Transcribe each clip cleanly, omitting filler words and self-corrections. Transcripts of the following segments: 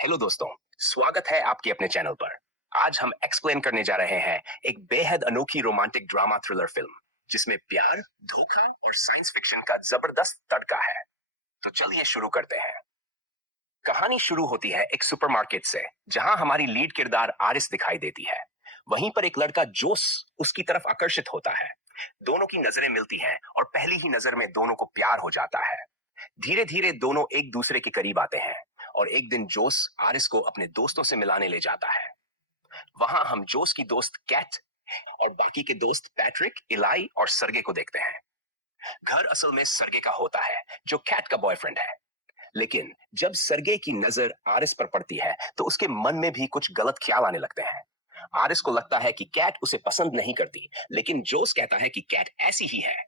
Hello दोस्तों, स्वागत है आपके अपने चैनल पर। आज हम एक्सप्लेन करने जा रहे हैं एक बेहद अनोखी रोमांटिक ड्रामा थ्रिलर फिल्म जिसमें प्यार, धोखा और साइंस फिक्शन का जबरदस्त तड़का है। तो चलिए शुरू करते हैं। कहानी शुरू होती है एक सुपरमार्केट से, जहां हमारी लीड किरदार आरिस दिखाई देती है। वहीं पर एक लड़का जोस उसकी तरफ आकर्षित होता है। दोनों की नजरें मिलती हैं और पहली ही नजर में दोनों को प्यार हो जाता है। धीरे धीरे दोनों एक दूसरे के करीब आते हैं और एक दिन जोस आरिस को अपने दोस्तों से मिलाने ले जाता है। वहां हम जोस की दोस्त कैट और बाकी के दोस्त पैट्रिक, इलाई और सरगे को देखते हैं। घर असल में सरगे का होता है, जो कैट का बॉयफ्रेंड है। लेकिन जब सरगे की नजर आरिस पर पड़ती है तो उसके मन में भी कुछ गलत ख्याल आने लगते हैं। आरिस को लगता है कि कैट उसे पसंद नहीं करती, लेकिन जोस कहता है कि कैट ऐसी ही है।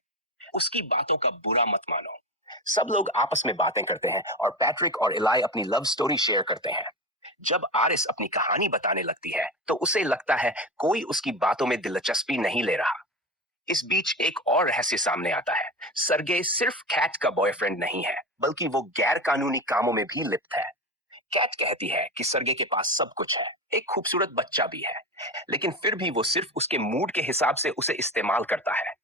उसकी बातों का बुरा मत मानो। सब लोग आपस में बातें करते हैं और पैट्रिक और इलाई अपनी लव स्टोरी शेयर करते हैं। जब आरिस अपनी कहानी बताने लगती है तो उसे लगता है कोई उसकी बातों में दिलचस्पी नहीं ले रहा। इस बीच एक और रहस्य सामने आता है। सरगे सिर्फ कैट का बॉयफ्रेंड नहीं है, बल्कि वो गैर कानूनी कामों में भी लिप्त है। कैट कहती है कि सरगे के पास सब कुछ है, एक खूबसूरत बच्चा भी है, लेकिन फिर भी वो सिर्फ उसके मूड के हिसाब से उसे इस्तेमाल करता है।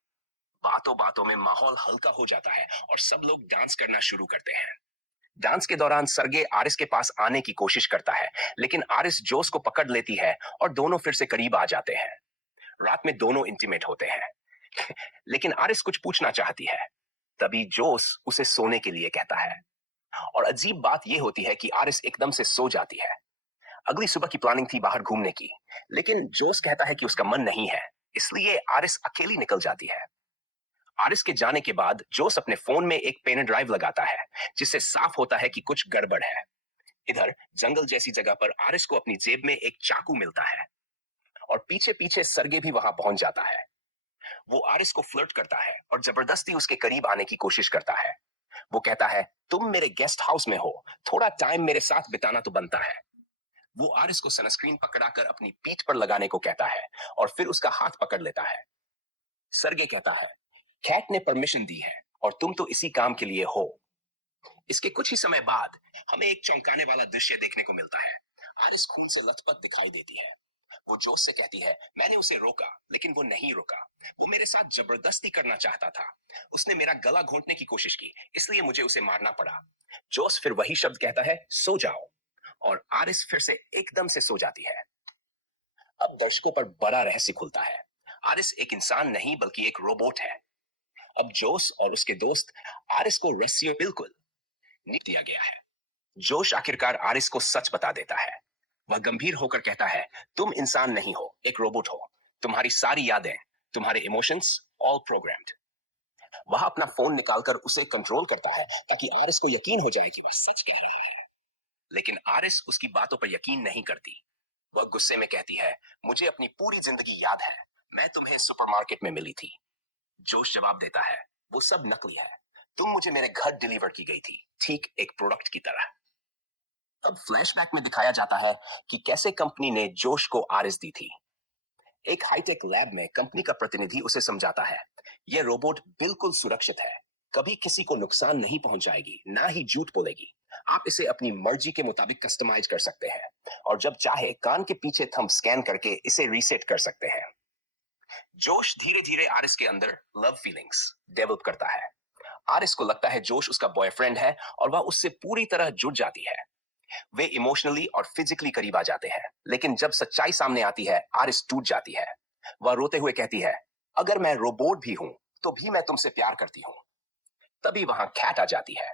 बातों बातों में माहौल हल्का हो जाता है और सब लोग डांस करना शुरू करते हैं। डांस के दौरान सरगे आरिस के पास आने की कोशिश करता है, लेकिन आरिस जोस को पकड़ लेती है और दोनों फिर से करीब आ जाते हैं। रात में दोनों इंटीमेट होते हैं, लेकिन आरिस कुछ पूछना चाहती है। तभी जोस उसे सोने के लिए कहता है और अजीब बात यह होती है कि आरिस एकदम से सो जाती है। अगली सुबह की प्लानिंग थी बाहर घूमने की, लेकिन जोस कहता है कि उसका मन नहीं है, इसलिए आरिस अकेली निकल जाती है। आरिस के जाने के बाद जोस अपने फोन में एक पेन ड्राइव लगाता है, जिससे साफ होता है कि कुछ गड़बड़ है। इधर जंगल जैसी जगह पर आरिस को अपनी जेब में एक चाकू मिलता है और पीछे पीछे सरगे भी वहां पहुंच जाता है। वो आरिस को फ्लर्ट करता है और जबरदस्ती उसके करीब आने की कोशिश करता है। वो कहता है, तुम मेरे गेस्ट हाउस में हो, थोड़ा टाइम मेरे साथ बिताना तो बनता है। वो आरिस को सनस्क्रीन पकड़ाकर अपनी पीठ पर लगाने को कहता है और फिर उसका हाथ पकड़ लेता है। सरगे कहता है, कैट ने परमिशन दी है और तुम तो इसी काम के लिए हो। इसके कुछ ही समय बाद हमें एक चौंकाने वाला दृश्य देखने को मिलता है। आरिस खून से लथपथ दिखाई देती है। वो जोश से कहती है, मैंने उसे रोका, लेकिन वो नहीं रुका। वो मेरे साथ जबरदस्ती करना चाहता था। उसने मेरा गला घोंटने की कोशिश की, इसलिए मुझे उसे मारना पड़ा। जोस फिर वही शब्द कहता है, सो जाओ, और आरिस फिर से एकदम से सो जाती है। अब दर्शकों पर बड़ा रहस्य खुलता है। आरिस एक इंसान नहीं बल्कि एक रोबोट है। अब जोस और उसके दोस्त आरिस को रस्सियों बिल्कुल नहीं दिया गया है। जोश आखिरकार आरिस को सच बता देता है। वह गंभीर होकर कहता है, तुम इंसान नहीं हो, एक रोबोट हो। तुम्हारी सारी यादें, तुम्हारे इमोशंस, ऑल प्रोग्राम्ड। वह अपना फोन निकालकर उसे कंट्रोल करता है ताकि आरिस को यकीन हो जाए कि वह सच कह रहा है। लेकिन आरिस उसकी बातों पर यकीन नहीं करती। वह गुस्से में कहती है, मुझे अपनी पूरी जिंदगी याद है, मैं तुम्हें सुपरमार्केट में मिली थी। जोश जवाब देता है, वो सब नकली है। तुम मुझे मेरे घर डिलीवर की गई थी, ठीक एक प्रोडक्ट की तरह। अब फ्लैशबैक में दिखाया जाता है कि कैसे कंपनी ने जोश को आरिस दी थी। एक हाईटेक लैब में कंपनी का प्रतिनिधि उसे समझाता है, यह रोबोट बिल्कुल सुरक्षित है, कभी किसी को नुकसान नहीं पहुंचाएगी, ना ही झूठ बोलेगी। आप इसे अपनी मर्जी के मुताबिक कस्टमाइज कर सकते हैं और जब चाहे कान के पीछे थंब स्कैन करके इसे रीसेट कर सकते हैं। जोश धीरे धीरे आरिस के अंदर लव फीलिंग्स डेवलप करता है। आरिस को लगता है जोश उसका बॉयफ्रेंड है और वह उससे पूरी तरह जुड़ जाती है। वे इमोशनली और फिजिकली करीब आ जाते हैं, लेकिन जब सच्चाई सामने आती है आरिस टूट जाती है। वह रोते हुए कहती है, अगर मैं रोबोट भी हूं तो भी मैं तुमसे प्यार करती हूं। तभी वहां कैट आ जाती है।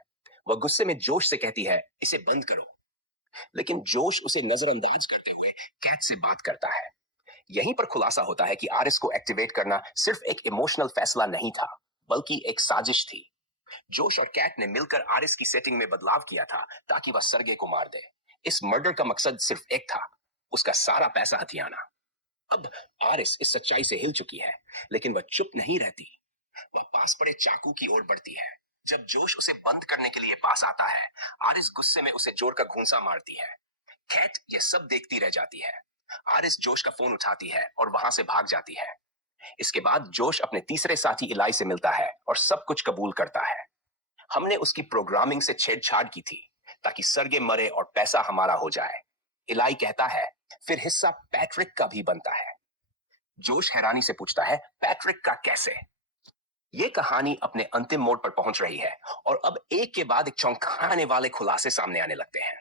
वह गुस्से में जोश से कहती है, इसे बंद करो, लेकिन जोश उसे नजरअंदाज करते हुए कैट से बात करता है। यहीं पर खुलासा होता है कि आरिस को एक्टिवेट करना सिर्फ एक इमोशनल फैसला नहीं था, बल्कि एक साजिश थी। जोश और कैट ने मिलकर आरिस की सेटिंग में बदलाव किया था ताकि वह सरगे को मार दे। इस मर्डर का मकसद सिर्फ एक था, उसका सारा पैसा हथियाना। अब आरिस इस सच्चाई से हिल चुकी है, लेकिन वह चुप नहीं रहती। वह पास पड़े चाकू की ओर बढ़ती है। जब जोश उसे बंद करने के लिए पास आता है, आरिस गुस्से में उसे जोर का घूंसा मारती है। कैट यह सब देखती रह जाती है। आरिस जोश का फोन उठाती है और वहां से भाग जाती है। इसके बाद जोश अपने तीसरे साथी इलाई से मिलता है और सब कुछ कबूल करता है। हमने उसकी प्रोग्रामिंग से छेड़छाड़ की थी, ताकि सरगे मरे और पैसा हमारा हो जाए। इलाई कहता है, फिर हिस्सा पैट्रिक का भी बनता है। जोश हैरानी से पूछता है, पैट्रिक का कैसे? ये कहानी अपने अंतिम मोड़ पर पहुंच रही है और अब एक के बाद एक चौंकाने वाले खुलासे सामने आने लगते हैं।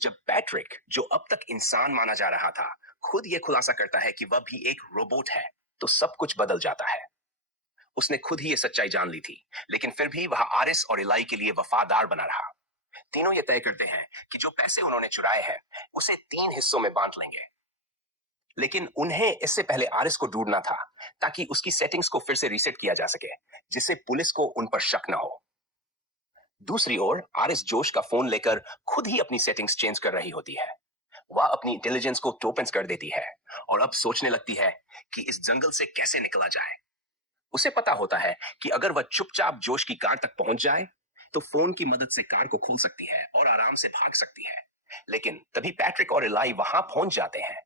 जब पैट्रिक, जो अब तक इंसान माना जा रहा था, खुद यह खुलासा करता है कि वह भी एक रोबोट है, तो सब कुछ बदल जाता है। उसने खुद ही यह सच्चाई जान ली थी, लेकिन फिर भी वह आरिस और इलाई के लिए वफादार बना रहा। तीनों ये तय करते हैं कि जो पैसे उन्होंने चुराए हैं उसे 3 हिस्सों में बांट लेंगे। लेकिन उन्हें इससे पहले आरिस को ढूंढना था, ताकि उसकी सेटिंग्स को फिर से रीसेट किया जा सके, जिससे पुलिस को उन पर शक न हो। दूसरी ओर आरिस जोश का फोन लेकर खुद ही अपनी सेटिंग्स चेंज कर रही होती है। वह अपनी इंटेलिजेंस को टोपन्स कर देती है और अब सोचने लगती है कि इस जंगल से कैसे निकला जाए। उसे पता होता है कि अगर वह चुपचाप जोश की कार तक पहुंच जाए तो फोन की मदद से कार को खोल सकती है और आराम से भाग सकती है। लेकिन तभी पैट्रिक और इलाई वहां पहुंच जाते हैं।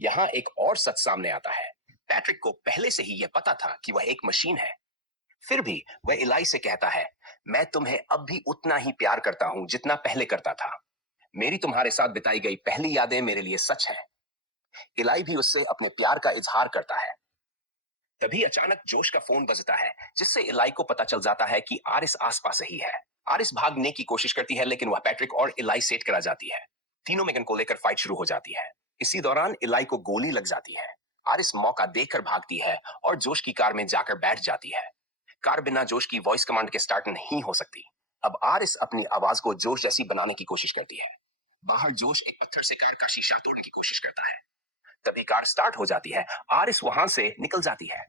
यहाँ एक और सच सामने आता है। पैट्रिक को पहले से ही यह पता था कि वह एक मशीन है। फिर भी वह इलाई से कहता है, मैं तुम्हें अब भी उतना ही प्यार करता हूं जितना पहले करता था। मेरी तुम्हारे साथ बिताई गई पहली यादें मेरे लिए सच है। इलाई भी उससे अपने प्यार का इजहार करता है। तभी अचानक जोश का फोन बजता है, जिससे इलाई को पता चल जाता है कि आरिस आसपास ही है। आरिस भागने की कोशिश करती है, लेकिन वह पैट्रिक और इलाई सेट करा जाती है। तीनों मेगन को लेकर फाइट शुरू हो जाती है। इसी दौरान इलाई को गोली लग जाती है। आरिस मौका देखकर भागती है और जोश की कार में जाकर बैठ जाती है। कार बिना जोश की वॉइस कमांड के स्टार्ट नहीं हो सकती। अब आरिस अपनी आवाज को जोश जैसी बनाने की कोशिश करती है। बाहर जोश एक पत्थर से कार का शीशा तोड़ने की कोशिश करता है। तभी कार स्टार्ट हो जाती है। आरिस वहां से निकल जाती है।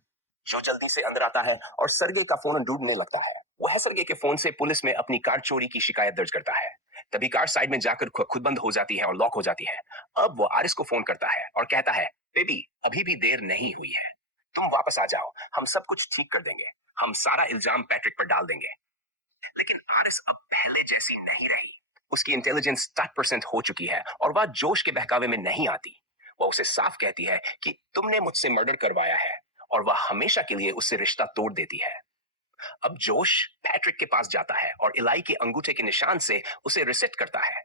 जो जल्दी से अंदर आता है और सरगे का फोन ढूंढने लगता है। वह सरगे के फोन से पुलिस में अपनी कार चोरी की शिकायत दर्ज करता है। तभी कार साइड में जाकर खुद बंद हो जाती है और लॉक हो जाती है। अब वो आरिस को फोन करता है और कहता है, बेबी, अभी भी देर नहीं हुई है, तुम वापस आ जाओ, हम सब कुछ ठीक कर देंगे, हम सारा इल्जाम पैट्रिक पर डाल देंगे। लेकिन आरिस अब पहले जैसी नहीं रही। उसकी इंटेलिजेंस 60% हो चुकी है और वह जोश के बहकावे में नहीं आती। वह उसे साफ कहती है कि तुमने मुझसे मर्डर करवाया है, और वह हमेशा के लिए उससे रिश्ता तोड़ देती है। अब जोश पैट्रिक के पास जाता है और इलाई के अंगूठे के निशान से उसे रिसेट करता है।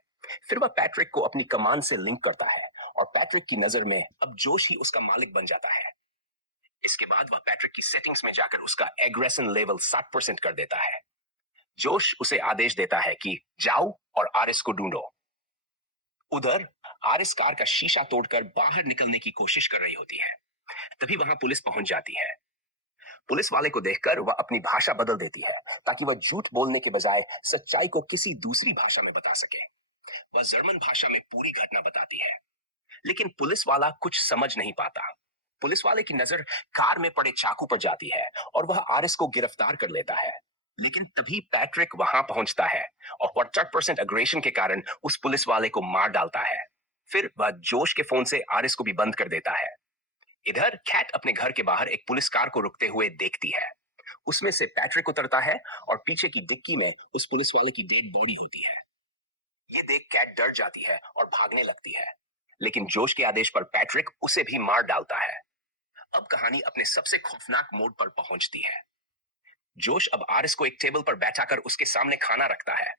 फिर वह पैट्रिक को अपनी कमान से लिंक करता है और पैट्रिक की नजर में अब जोश ही उसका मालिक बन जाता है। इसके बाद वह पैट्रिक की सेटिंग्स में जाकर उसका एग्रेशन लेवल 60% कर देता है। जोश उसे आदेश देता है कि जाओ और आरिस को ढूंढो। उधर आरिस कार का शीशा तोड़कर बाहर निकलने की कोशिश कर रही होती है। तभी वहां पुलिस पहुंच जाती है। पुलिस वाले को देखकर वह अपनी भाषा बदल देती है, ताकि वह झूठ बोलने के बजाय सच्चाई को किसी दूसरी भाषा में बता सके। वह जर्मन भाषा में पूरी घटना बताती है, लेकिन पुलिस वाला कुछ समझ नहीं पाता। पुलिस वाले की नजर कार में पड़े चाकू पर जाती है और वह आरिस को गिरफ्तार कर लेता है। लेकिन तभी पैट्रिक वहां पहुंचता है और 40% अग्रेशन के कारण उस पुलिस वाले को मार डालता है। फिर वह जोश के फोन से आरिस को भी बंद कर देता है। इधर कैट अपने घर के बाहर एक पुलिस कार को रुकते हुए देखती है। उसमें से पैट्रिक उतरता है और पीछे की डिक्की में उस पुलिस वाले की डेड बॉडी होती है। ये देख कैट डर जाती है और भागने लगती है, लेकिन जोश के आदेश पर पैट्रिक उसे भी मार डालता है। अब कहानी अपने सबसे खौफनाक मोड़ पर पहुंचती है। जोश अब आरिस को एक टेबल पर बैठाकर उसके सामने खाना रखता है।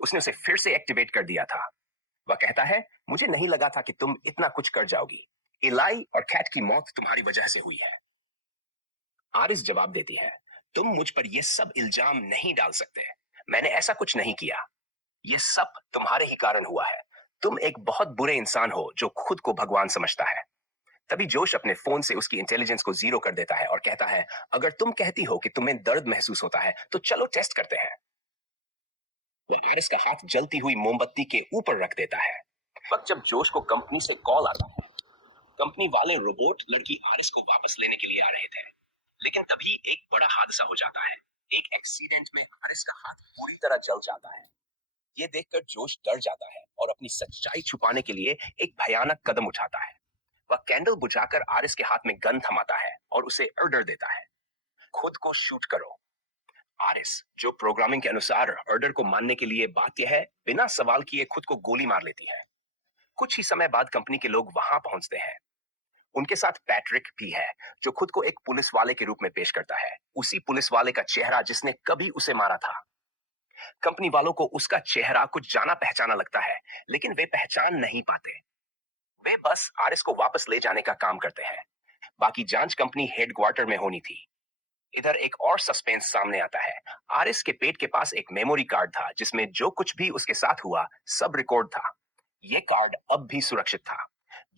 उसने उसे फिर से एक्टिवेट कर दिया था। वह कहता है, मुझे नहीं लगा था कि तुम इतना कुछ कर जाओगी। इलाई और कैट की मौत तुम्हारी वजह से हुई है। आरिस जवाब देती है, तुम मुझ पर यह सब इल्जाम नहीं डाल सकते। मैंने ऐसा कुछ नहीं किया। यह सब तुम्हारे ही कारण हुआ है। तुम एक बहुत बुरे इंसान हो जो खुद को भगवान समझता है। तभी जोश अपने फोन से उसकी इंटेलिजेंस को 0 कर देता है और कहता है, अगर तुम कहती हो कि तुम्हें दर्द महसूस होता है तो चलो टेस्ट करते हैं। वह आरिस का हाथ जलती हुई मोमबत्ती के ऊपर रख देता है। वक्त जब जोश को कंपनी से कॉल आता है। कंपनी वाले रोबोट लड़की आरिस को वापस लेने के लिए आ रहे थे, लेकिन तभी एक बड़ा हादसा हो जाता है। एक एक्सीडेंट में आरिस का हाथ पूरी तरह जल जाता है। ये देखकर जोश डर जाता है और अपनी सच्चाई छुपाने के लिए एक भयानक कदम उठाता है। वह कैंडल बुझाकर आरिस के हाथ में गन थमाता है और उसे ऑर्डर देता है, खुद को शूट करो। आरिस, जो प्रोग्रामिंग के अनुसार ऑर्डर को मानने के लिए बाध्य है, बिना सवाल किए खुद को गोली मार लेती है। कुछ ही समय बाद कंपनी के लोग वहां पहुंचते हैं। उनके साथ पैट्रिक भी है, जो खुद को एक पुलिस वाले के रूप में पेश करता है, उसी पुलिस वाले का चेहरा जिसने कभी उसे मारा था। कंपनी वालों को उसका चेहरा कुछ जाना पहचाना लगता है, लेकिन वे पहचान नहीं पाते। वे बस आरएस को वापस ले जाने का काम करते हैं। बाकी जांच कंपनी हेडक्वार्टर में होनी थी। इधर एक और सस्पेंस सामने आता है। आरएस के पेट के पास एक मेमोरी कार्ड था जिसमें जो कुछ भी उसके साथ हुआ सब रिकॉर्ड था। ये कार्ड अब भी सुरक्षित था।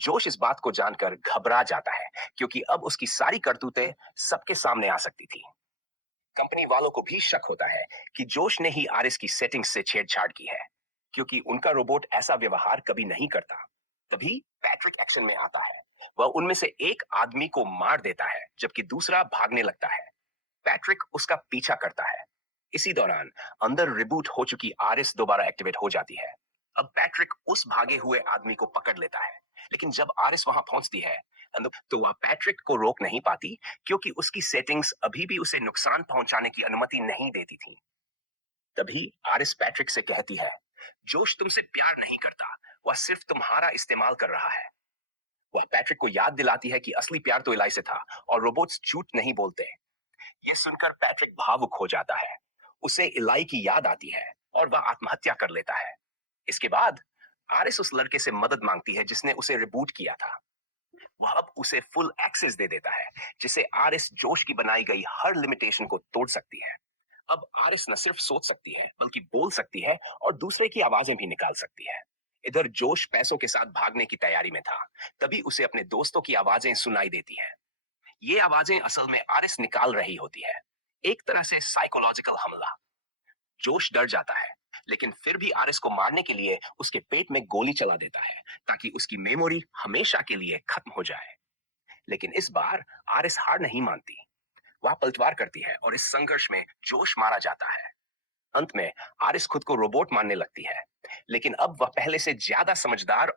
जोश इस बात को जानकर घबरा जाता है, क्योंकि अब उसकी सारी करतूतें सबके सामने आ सकती थी। कंपनी वालों को भी शक होता है कि जोश ने ही आरएस की सेटिंग्स से छेड़छाड़ की है, क्योंकि उनका रोबोट ऐसा व्यवहार कभी नहीं करता। तभी पैट्रिक एक्शन में आता है। वह उनमें से एक आदमी को मार देता है, जबकि दूसरा भागने लगता है। पैट्रिक उसका पीछा करता है। इसी दौरान अंदर रिबूट हो चुकी आरएस दोबारा एक्टिवेट हो जाती है। अब पैट्रिक उस भागे हुए आदमी को पकड़ लेता है, लेकिन जब आरएस वहां पहुंचती है तो वह पैट्रिक को रोक नहीं पाती, क्योंकि उसकी सेटिंग्स अभी भी उसे नुकसान पहुंचाने की अनुमति नहीं देती थी। तभी आरएस पैट्रिक से कहती है, जोश तुमसे प्यार नहीं करता, वह सिर्फ तुम्हारा इस्तेमाल कर रहा है। वह पैट्रिक को याद दिलाती है कि असली प्यार तो इलाई से था और रोबोट्स झूठ नहीं बोलते। यह सुनकर पैट्रिक भावुक हो जाता है। उसे इलाई की याद आती है और वह आत्महत्या कर लेता है। इसके बाद आरएस उस लड़के से मदद मांगती है जिसने उसे रिबूट किया था। वह अब उसे फुल एक्सेस दे देता है, जिससे आरएस जोश की बनाई गई हर लिमिटेशन को तोड़ सकती है। अब आरएस न सिर्फ सोच सकती है, बल्कि बोल सकती है और दूसरे की आवाजें भी निकाल सकती है। इधर जोश पैसों के साथ भागने की तैयारी में था। तभी उसे अपने दोस्तों की आवाजें सुनाई देती हैं। ये आवाजें असल में आरएस निकाल रही होती है। एक तरह से साइकोलॉजिकल हमला। जोश डर जाता है, लेकिन फिर भी आरएस को मारने के लिए उसके पेट में गोली चला देता है, ताकि उसकी मेमोरी हमेशा के लिए खत्म हो जाए। लेकिन इस बार आरएस हार नहीं मानती। वह पलटवार करती है और इस संघर्ष में जोश मारा जाता है। अंत में आरिस खुद को रोबोट मानने लगती है, लेकिन अब वह पहले से ज्यादा समझदार